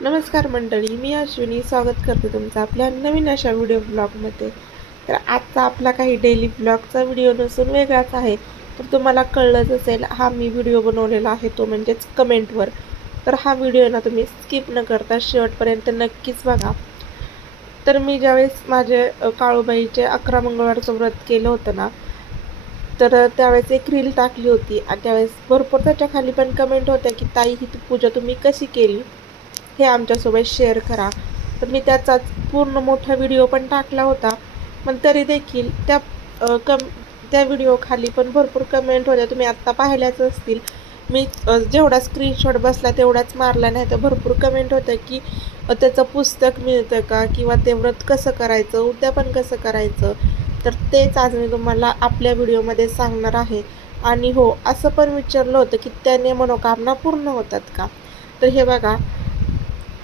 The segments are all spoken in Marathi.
नमस्कार मंडळी, मी अश्विनी स्वागत करते तुमचं आपल्या नवीन अशा व्हिडिओ ब्लॉगमध्ये. तर आजचा आपला काही डेली ब्लॉगचा व्हिडिओ नसून वेगळाच आहे. तर तुम्हाला कळलंच असेल, हा मी व्हिडिओ बनवलेला आहे तो म्हणजेच कमेंटवर. तर हा व्हिडिओ ना तुम्ही स्किप न करता शेवटपर्यंत नक्कीच बघा. तर मी ज्यावेळेस माझे काळूबाईचे 11 मंगळवारचं व्रत केलं होतं ना, तर त्यावेळेस एक रील टाकली होती आणि त्यावेळेस भरपूर त्याच्या खाली पण कमेंट होत्या की ताई ही पूजा तुम्ही कशी केली हे आमच्यासोबत शेअर करा. तर मी त्याचाच पूर्ण मोठा व्हिडिओ पण टाकला होता. पण तरी देखील त्या व्हिडिओ खाली पण भरपूर कमेंट होत्या. तुम्ही आत्ता पाहिल्याच असतील. मी जेवढा स्क्रीनशॉट बसला तेवढाच मारला, नाही तर भरपूर कमेंट होत्या की त्याचं पुस्तक मिळतं का, किंवा ते व्रत कसं करायचं, उद्यापन कसं करायचं. तर तेच आज मी तुम्हाला आपल्या व्हिडिओमध्ये सांगणार आहे. आणि हो, असं पण विचारलं होतं की त्याने मनोकामना पूर्ण होतात का. तर हे बघा,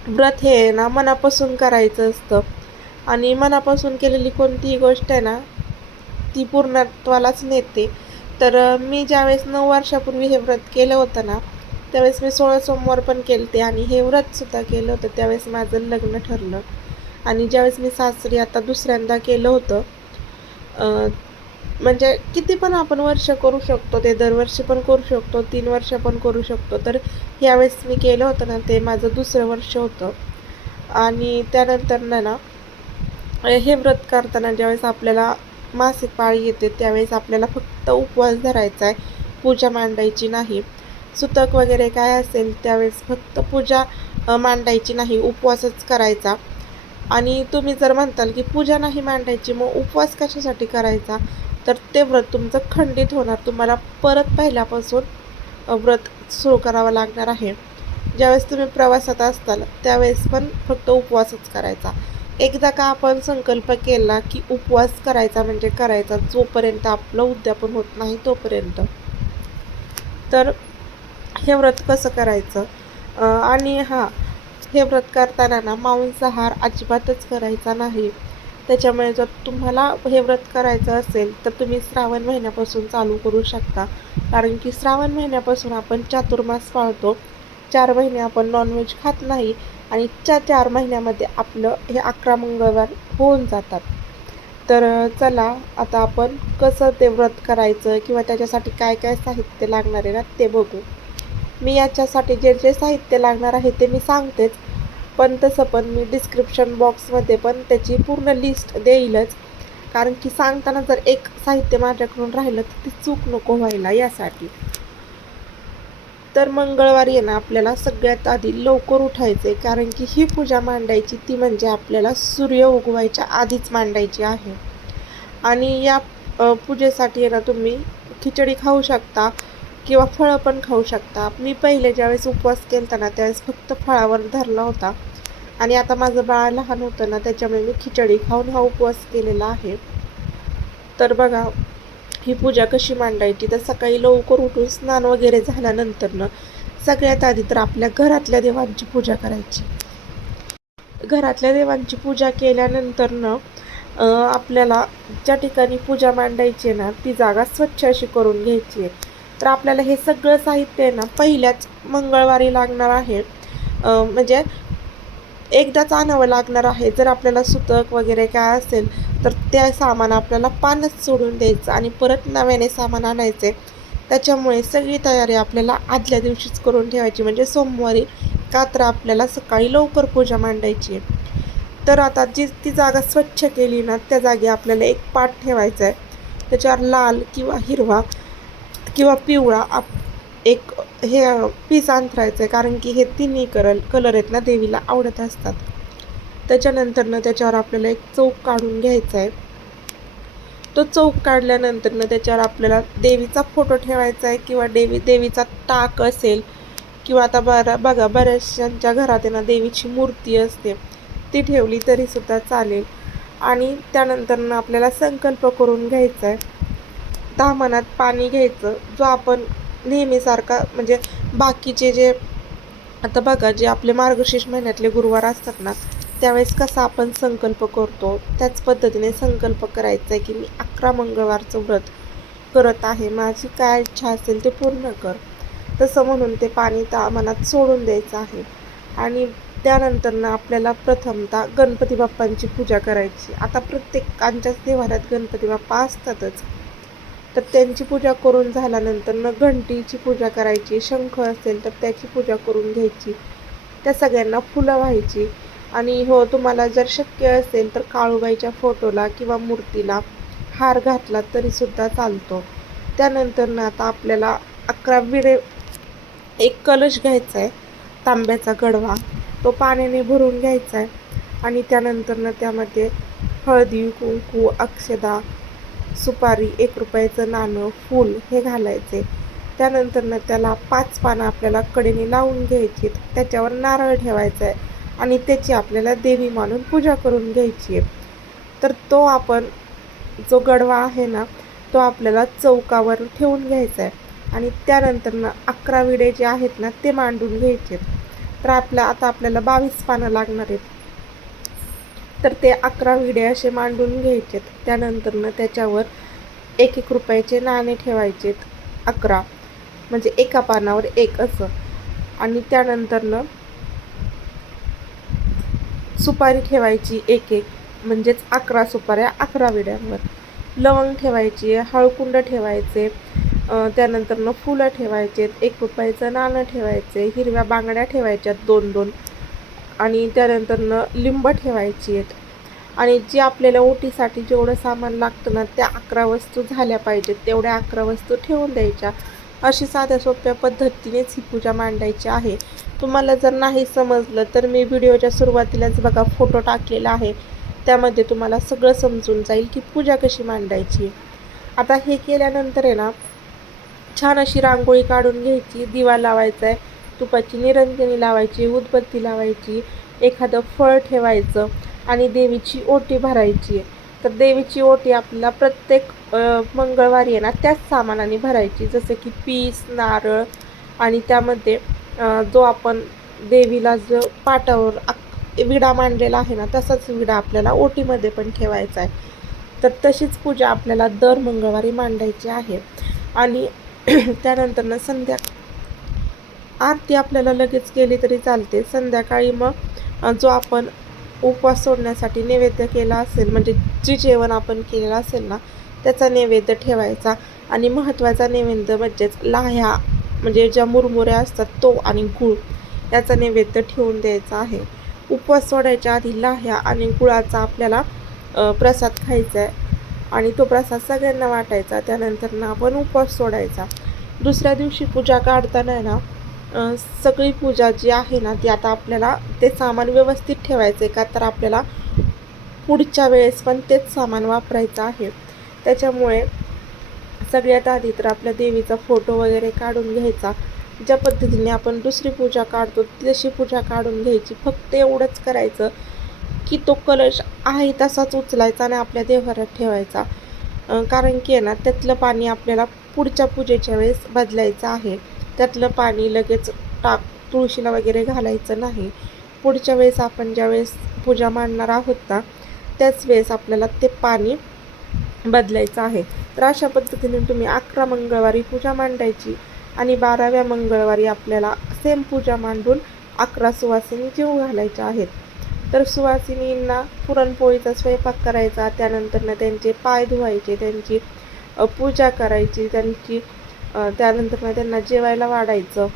व्रत हे ना मनापासून करायचं असतं आणि मनापासून केलेली कोणतीही गोष्ट आहे ना ती पूर्णत्वालाच नेते. तर मी ज्यावेळेस 9 वर्षापूर्वी हे व्रत केलं होतं ना, त्यावेळेस मी 16 सोमवार पण केलते आणि हे व्रतसुद्धा केलं होतं. त्यावेळेस माझं लग्न ठरलं आणि ज्यावेळेस मी सासरी आता दुसऱ्यांदा केलं होतं, म्हणजे किती पण आपण वर्ष करू शकतो, ते दरवर्षी पण करू शकतो, 3 वर्ष पण करू शकतो. तर यावेळेस मी केलं होतं ना, ते माझं दुसरं वर्ष होतं. आणि त्यानंतर ना हे व्रत करताना ज्यावेळेस आपल्याला मासिक पाळी येते त्यावेळेस आपल्याला फक्त उपवास धरायचा आहे, पूजा मांडायची नाही. सुतक वगैरे काय असेल त्यावेळेस फक्त पूजा मांडायची नाही, उपवासच करायचा. आणि तुम्ही जर म्हणताल की पूजा नाही मांडायची, मग उपवास कशासाठी करायचा, तर ते व्रत तुमचं खंडित होणार. तुम्हाला परत पहिल्यापासून व्रत सुरू करावं लागणार आहे. ज्यावेळेस तुम्ही प्रवासात असताल त्यावेळेस पण फक्त उपवासच करायचा. एकदा का आपण संकल्प केला की उपवास करायचा म्हणजे करायचा, जोपर्यंत आपलं उद्यापन होत नाही तोपर्यंत. तर हे व्रत कसं करायचं, आणि हां, हे व्रत करताना ना मांसाहार अजिबातच करायचा नाही. त्याच्यामुळे जर तुम्हाला हे व्रत करायचं असेल तर तुम्ही श्रावण महिन्यापासून चालू करू शकता. कारण की श्रावण महिन्यापासून आपण चातुर्मास पाळतो. 4 महिने आपण नॉनव्हेज खात नाही आणि त्या 4 महिन्यामध्ये आपलं हे 11 मंगळवार होऊन जातात. तर चला आता आपण कसं ते व्रत करायचं किंवा त्याच्यासाठी काय काय साहित्य लागणार आहे ना ते बघू. मी याच्यासाठी जे जे साहित्य लागणार आहे ते मी सांगतेच, पण तसं पण मी डिस्क्रिप्शन बॉक्समध्ये पण त्याची पूर्ण लिस्ट देईलच. कारण की सांगताना जर एक साहित्य माझ्याकडून राहिलं तर ती चूक नको व्हायला यासाठी. तर मंगळवारी आहे ना आपल्याला सगळ्यात आधी लवकर उठायचं आहे, कारण की ही पूजा मांडायची ती म्हणजे आपल्याला सूर्य उगवायच्या आधीच मांडायची आहे. आणि या पूजेसाठी आहे ना तुम्ही खिचडी खाऊ शकता किंवा फळं पण खाऊ शकता. मी पहिले ज्यावेळेस उपवास केला ना त्यावेळेस फक्त फळावर धरला होता आणि आता माझं बाळ लहान होतं ना, त्याच्यामुळे मी खिचडी खाऊन हा उपवास केलेला आहे. तर बघा, ही पूजा कशी मांडायची. तर सकाळी लवकर उठून स्नान वगैरे झाल्यानंतर सगळ्यात आधी तर आपल्या घरातल्या देवांची पूजा करायची. घरातल्या देवांची पूजा केल्यानंतर आपल्याला ज्या ठिकाणी पूजा मांडायची आहे ना ती जागा स्वच्छ अशी करून घ्यायची आहे. तर आपल्याला हे सगळं साहित्य आहे ना पहिल्याच मंगळवारी लागणार आहे. म्हणजे एकदाच आणावं लागणार आहे. जर आपल्याला सुतक वगैरे काय असेल तर त्या सामान आपल्याला पानच सोडून द्यायचं आणि परत नव्याने सामान आणायचे. त्याच्यामुळे सगळी तयारी आपल्याला आदल्या दिवशीच करून ठेवायची, म्हणजे सोमवारी का तर आपल्याला सकाळी लवकर पूजा मांडायची आहे. तर आता ती जागा स्वच्छ केली ना त्या जागी आपल्याला एक पाट ठेवायचा आहे. त्याच्यावर लाल किंवा हिरवा किंवा पिवळा एक हे पीस अंथरायचं आहे, कारण की हे तिन्ही कलर आहेत ना देवीला आवडत असतात. त्याच्यानंतर त्याच्यावर आपल्याला एक चौक काढून घ्यायचा आहे. तो चौक काढल्यानंतर त्याच्यावर आपल्याला देवीचा फोटो ठेवायचा आहे किंवा देवीचा टाक असेल, किंवा आता बघा बऱ्याचशांच्या घरात आहे ना देवीची मूर्ती असते, ती ठेवली तरीसुद्धा चालेल. आणि त्यानंतर आपल्याला संकल्प करून घ्यायचा आहे. 10 मनात पाणी घ्यायचं, जो आपण नेहमीसारखा म्हणजे बाकीचे जे आता बघा जे आपले मार्गशीर्ष महिन्यातले गुरुवार असतात ना त्यावेळेस कसा आपण संकल्प करतो त्याच पद्धतीने संकल्प करायचा आहे की मी 11 मंगळवारचं व्रत करत आहे, माझी काय इच्छा असेल ते पूर्ण कर. तसं म्हणून ते पाणी त्या मनात सोडून द्यायचं आहे. आणि त्यानंतर आपल्याला प्रथमतः गणपती बाप्पांची पूजा करायची. आता प्रत्येकांच्याच देवाऱ्यात गणपती बाप्पा असतातच, तर त्यांची पूजा करून झाल्यानंतर घंटीची पूजा करायची. शंख असेल तर त्याची पूजा करून घ्यायची. त्या सगळ्यांना फुलं व्हायची. आणि हो, तुम्हाला जर शक्य असेल तर काळूबाईच्या फोटोला किंवा मूर्तीला हार घातला तरीसुद्धा चालतो. त्यानंतर आता आपल्याला 11 विडे, एक कलश घ्यायचा आहे तांब्याचा गडवा, तो पाण्याने भरून घ्यायचा आहे. आणि त्यानंतर त्यामध्ये हळदी, कुंकू, अक्षदा, सुपारी, 1 रुपयाचं नाणं, फूल हे घालायचे. त्यानंतर त्याला 5 पानं आपल्याला कडेने लावून घ्यायची. त्याच्यावर नारळ ठेवायचा आहे आणि त्याची आपल्याला देवी मानून पूजा करून घ्यायची आहे. तर तो आपण जो गडवा आहे ना, तो आपल्याला चौकावर ठेवून घ्यायचा आहे. आणि त्यानंतर 11 विडे जे आहेत ना ते मांडून घ्यायचे. तर आता आपल्याला 22 पानं लागणार आहेत. तर ते 11 विडे असे मांडून घ्यायचे. त्यानंतर त्याच्यावर 1-1 रुपयाचे नाणे ठेवायचे, 11, म्हणजे एका पानावर 1 असं. आणि त्यानंतर सुपारी ठेवायची 1-1, म्हणजेच 11 सुपाऱ्या 11 विड्यांवर. लवंग ठेवायची, हळकुंड ठेवायचे, त्यानंतर फुलं ठेवायचे, 1 रुपयाचं नाणं ठेवायचे, हिरव्या बांगड्या ठेवायच्यात 2-2, आणि त्यानंतर लिंब ठेवायची आहेत. आणि जे आपल्याला ओटीसाठी जेवढं सामान लागतं ना, त्या 11 वस्तू झाल्या पाहिजेत, तेवढ्या 11 वस्तू ठेवून द्यायच्या. अशी साध्या सोप्या पद्धतीनेच ही पूजा मांडायची आहे. तुम्हाला जर नाही समजलं तर मी व्हिडिओच्या सुरुवातीलाच बघा फोटो टाकलेला आहे, त्यामध्ये तुम्हाला सगळं समजून जाईल की पूजा कशी मांडायची. आता हे केल्यानंतर आहे ना, छान अशी रांगोळी काढून घ्यायची, दिवा लावायचा आहे, तुपाची निरंजनी लावायची, उदबत्ती लावायची, एखादं फळ ठेवायचं आणि देवीची ओटी भरायची. तर देवीची ओटी आपल्याला प्रत्येक मंगळवारी आहे ना त्याच सामानाने भरायची, जसे की पीस, नारळ, आणि त्यामध्ये जो आपण देवीला जो पाटावर विडा मांडलेला आहे ना तसाच विडा आपल्याला ओटीमध्ये पण ठेवायचा आहे. तर तशीच पूजा आपल्याला दर मंगळवारी मांडायची आहे. आणि त्यानंतर आरती आपल्याला लगेच केली तरी चालते. संध्याकाळी मग जो आपण उपवास सोडण्यासाठी नैवेद्य केला असेल, म्हणजे जे जेवण आपण केलेलं असेल ना त्याचा नैवेद्य ठेवायचा. आणि महत्त्वाचा नैवेद्य म्हणजेच लाह्या, म्हणजे ज्या मुरमुऱ्या असतात तो आणि गूळ याचा नैवेद्य ठेवून द्यायचा आहे. उपवास सोडायच्या आधी लाह्या आणि गुळाचा आपल्याला प्रसाद खायचा आहे आणि तो प्रसाद सगळ्यांना वाटायचा. त्यानंतर आपण उपवास सोडायचा. दुसऱ्या दिवशी पूजा काढताना ना सगळी पूजा जी आहे ना ती आता आपल्याला ते सामान व्यवस्थित ठेवायचं आहे, का तर आपल्याला पुढच्या वेळेस पण तेच सामान वापरायचं आहे. त्याच्यामुळे सगळ्यात आधी तर आपल्या देवीचा फोटो वगैरे काढून घ्यायचा. ज्या पद्धतीने आपण दुसरी पूजा काढतो तशी पूजा काढून घ्यायची. फक्त एवढंच करायचं की तो कलश आहे तसाच उचलायचा आणि आपल्या देवघरात ठेवायचा. कारण की आहे ना त्यातलं पाणी आपल्याला पुढच्या पूजेच्या वेळेस बदलायचं आहे. त्यातलं पाणी लगेच तुळशीला वगैरे घालायचं नाही. पुढच्या वेळेस आपण ज्यावेळेस पूजा मांडणार आहोत ना त्याच वेळेस आपल्याला ते पाणी बदलायचं आहे. तर अशा पद्धतीने तुम्ही 11 मंगळवारी पूजा मांडायची आणि 12व्या मंगळवारी आपल्याला सेम पूजा मांडून 11 सुवासिनी जेवू घालायच्या आहेत. तर सुवासिनींना पुरणपोळीचा स्वयंपाक करायचा, त्यानंतर त्यांचे पाय धुवायचे, त्यांची पूजा करायची, त्यानंतर त्यांना जेवायला वाढायचं.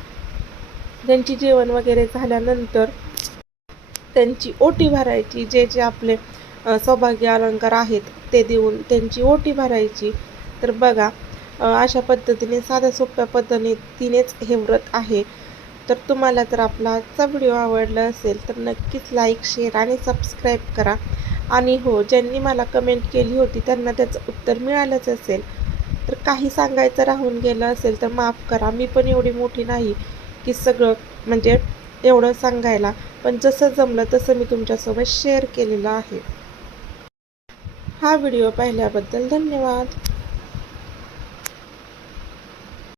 त्यांची जेवण वगैरे झाल्यानंतर त्यांची ओटी भरायची. जे जे आपले सौभाग्य अलंकार आहेत ते देऊन त्यांची ओटी भरायची. तर बघा अशा पद्धतीने साध्या सोप्या पद्धतीनेच हे व्रत आहे. तर तुम्हाला जर आपला आजचा व्हिडिओ आवडला असेल तर नक्कीच लाईक, शेअर आणि सबस्क्राईब करा. आणि हो, ज्यांनी मला कमेंट केली होती त्यांना त्याचं उत्तर मिळालंच असेल. तर काही सांगायचं राहून गेलं असेल तर माफ करा. मी पण एवढी मोठी नाही की सगळं म्हणजे एवढं सांगायला, पण जसं जमलं तसं मी तुमच्यासोबत शेअर केलेलं आहे. हा व्हिडिओ पाहिल्याबद्दल धन्यवाद.